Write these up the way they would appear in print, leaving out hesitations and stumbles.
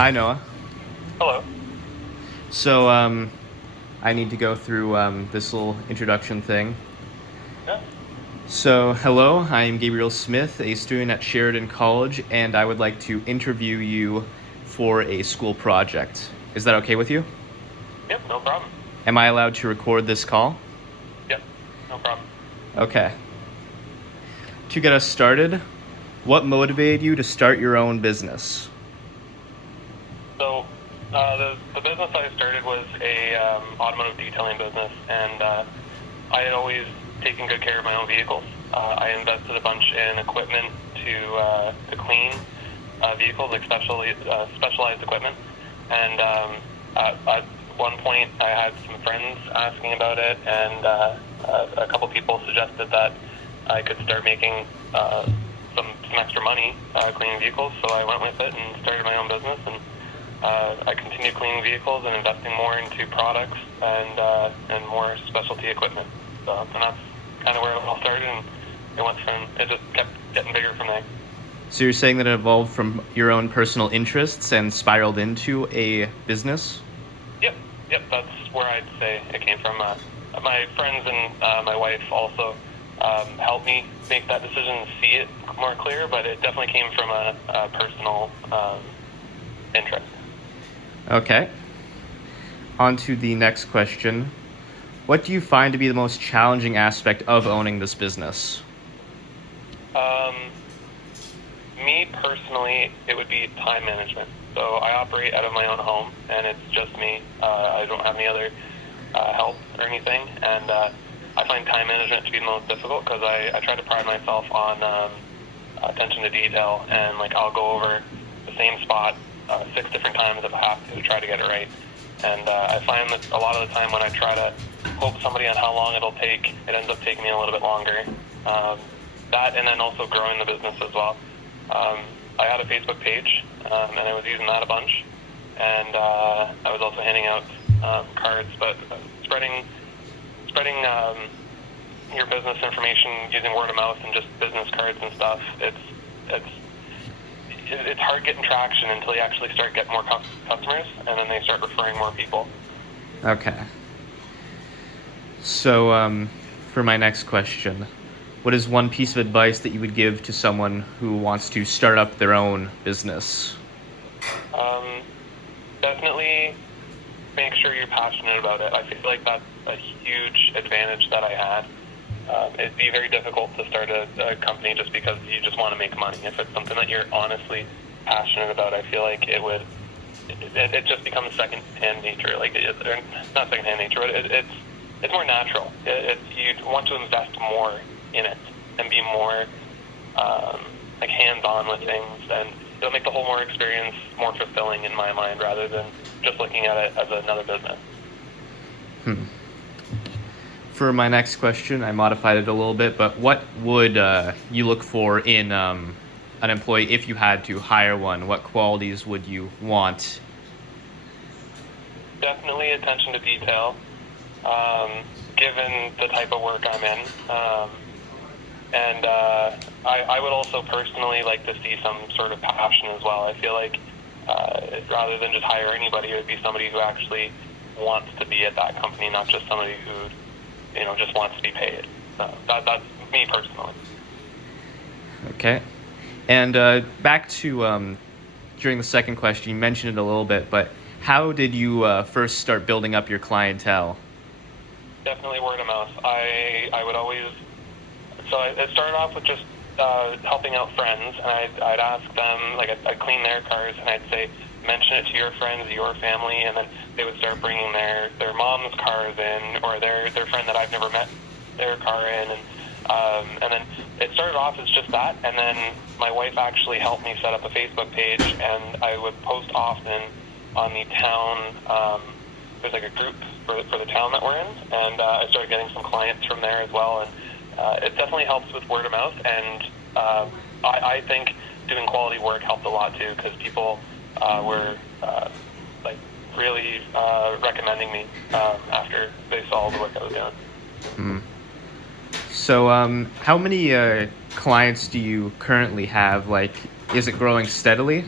Hi, Noah. Hello. So, I need to go through this little introduction thing. Yeah. So, hello, I am Gabriel Smith, a student at Sheridan College, and I would like to interview you for a school project. Is that okay with you? Yep. No problem. Am I allowed to record this call? Yep. No problem. Okay. To get us started, what motivated you to start your own business? So, the business I started was a automotive detailing business, and I had always taken good care of my own vehicles. I invested a bunch in equipment to clean vehicles, like specialized equipment. And at one point, I had some friends asking about it, and a couple people suggested that I could start making some extra money cleaning vehicles. So I went with it and started my own business, and I continued cleaning vehicles and investing more into products and more specialty equipment. So, and that's kind of where it all started, and it just kept getting bigger from there. So, you're saying that it evolved from your own personal interests and spiraled into a business? Yep, yep, that's where I'd say it came from. My friends and my wife also helped me make that decision and see it more clear, but it definitely came from a personal interest. Okay. On to the next question. What do you find to be the most challenging aspect of owning this business? Um, Me personally, it would be time management. So I operate out of my own home, and it's just me. I don't have any other help or anything, and I find time management to be the most difficult because I try to pride myself on attention to detail, and like I'll go over the same spot 6 different times if I have to try to get it right. And I find that a lot of the time when I try to quote somebody on how long it'll take, it ends up taking me a little bit longer. That and then also growing the business as well. I had a Facebook page, and I was using that a bunch. And I was also handing out cards, but spreading your business information using word of mouth and just business cards and stuff. It's hard getting traction until you actually start getting more customers, and then they start referring more people. Okay. So, for my next question, what is one piece of advice that you would give to someone who wants to start up their own business? Definitely make sure you're passionate about it. I feel like that's a huge advantage that I had. It'd be very difficult to start a company just because you just want to make money. If it's something that you're honestly passionate about, I feel like it just becomes second-hand nature. Like, or not second-hand nature, but it's more natural. You want to invest more in it and be more like hands-on with things, and it'll make the whole more experience more fulfilling in my mind rather than just looking at it as another business. For my next question, I modified it a little bit, but what would you look for in an employee if you had to hire one? What qualities would you want? Definitely attention to detail, given the type of work I'm in. And I would also personally like to see some sort of passion as well. I feel like rather than just hire anybody, it would be somebody who actually wants to be at that company, not just somebody who just wants to be paid. That's me personally. Okay. And back to during the second question, you mentioned it a little bit, but how did you first start building up your clientele? Definitely word of mouth. I would always. So it started off with just helping out friends, and I'd ask them, like I'd clean their cars, and I'd say, mention it to your friends, your family, and then they would start bringing their mom's cars in, or their friend that I've never met their car in, and then it started off as just that, and then my wife actually helped me set up a Facebook page, and I would post often on the town. There's like a group for the town that we're in, and I started getting some clients from there as well, and it definitely helps with word of mouth, and I think doing quality work helped a lot too, because people were like really recommending me after they saw all the work I was doing. So, how many clients do you currently have? Like, is it growing steadily?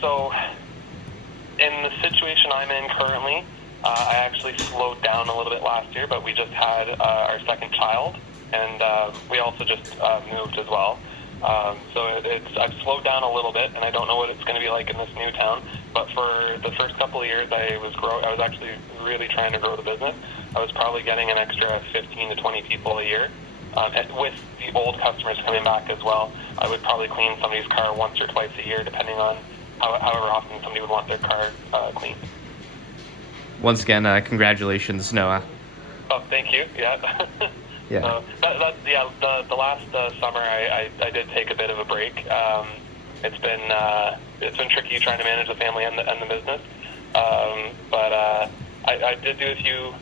So in the situation I'm in currently, I actually slowed down a little bit last year, but we just had our second child, and we also just moved as well. So I've slowed down a little bit, and I don't know what it's going to be like in this new town. But for the first couple of years, I was actually really trying to grow the business. I was probably getting an extra 15 to 20 people a year. And with the old customers coming back as well, I would probably clean somebody's car once or twice a year, depending on however often somebody would want their car cleaned. Once again, congratulations, Noah. Oh, thank you. Yeah. Yeah. The last summer, I did take a bit of a break. It's been tricky trying to manage the family and the business. But I did do a few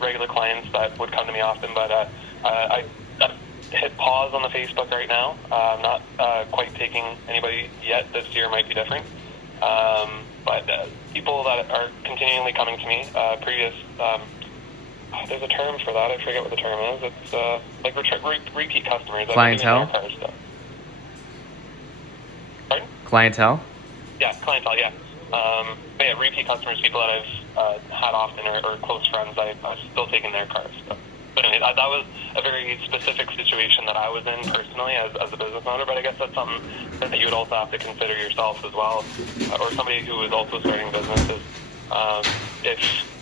regular clients that would come to me often. But I hit pause on the Facebook right now. I'm not quite taking anybody yet. This year might be different. But people that are continually coming to me, there's a term for that. I forget what the term is. It's like repeat customers. Clientele? Pardon? Clientele? Yeah, clientele, yeah. But yeah, repeat customers, people that I've had often or close friends, I've still taken their cars. But anyway, that was a very specific situation that I was in personally as a business owner, but I guess that's something that you would also have to consider yourself as well, or somebody who is also starting businesses. If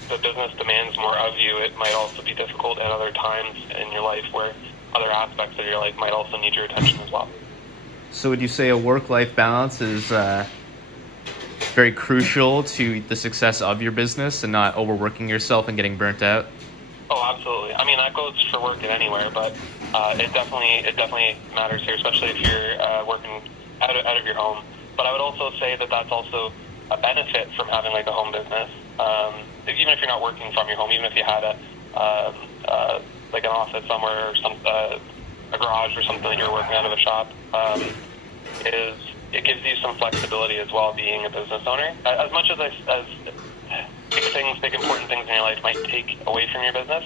the business demands more of you, it might also be difficult at other times in your life where other aspects of your life might also need your attention as well. So would you say a work-life balance is very crucial to the success of your business and not overworking yourself and getting burnt out? Oh, absolutely. I mean, that goes for work at anywhere, but it definitely matters here, especially if you're working out of your home. But I would also say that that's also a benefit from having like a home business. Even if you're not working from your home, even if you had like an office somewhere or a garage or something that you're working out of a shop, it gives you some flexibility as well, being a business owner. As much as big important things in your life might take away from your business,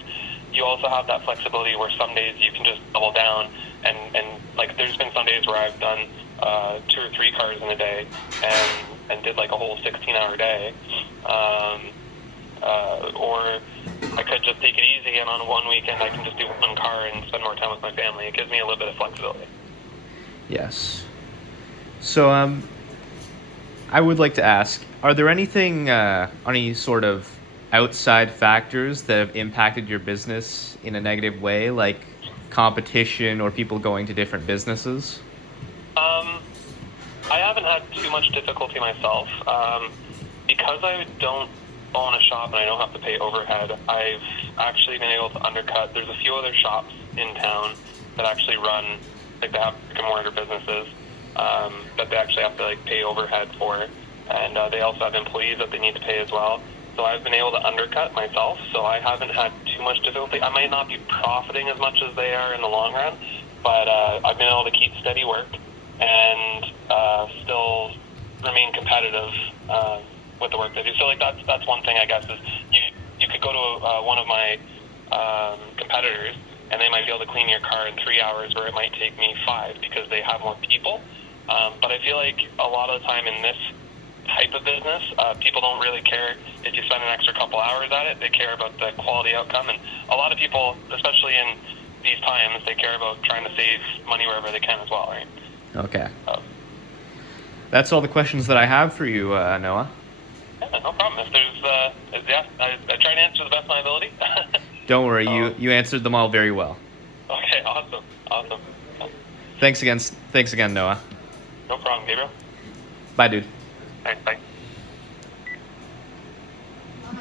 you also have that flexibility where some days you can just double down and like there's been some days where I've done 2 or 3 cars in a day and did like a whole 16-hour day. Or I could just take it easy, and on one weekend I can just do one car and spend more time with my family. It gives me a little bit of flexibility. Yes. So I would like to ask, are there any sort of outside factors that have impacted your business in a negative way, like competition or people going to different businesses? I haven't had too much difficulty myself. Because I don't own a shop and I don't have to pay overhead, I've actually been able to undercut. There's a few other shops in town that actually run, like they have brick and mortar businesses that they actually have to like pay overhead for, and they also have employees that they need to pay as well. So I've been able to undercut myself, so I haven't had too much difficulty. I might not be profiting as much as they are in the long run, but I've been able to keep steady work and still remain competitive with the work they do. So like that's one thing, I guess, is you could go to one of my competitors and they might be able to clean your car in 3 hours where it might take me 5 because they have more people. But I feel like a lot of the time in this type of business, people don't really care if you spend an extra couple hours at it. They care about the quality outcome, and a lot of people, especially in these times, they care about trying to save money wherever they can as well, right? Okay. That's all the questions that I have for you, Noah. Yeah, no problem. If there's, I try to answer to the best of my ability. Don't worry, you answered them all very well. Okay, awesome. Thanks again, Noah. No problem, Gabriel. Bye, dude. All right, bye.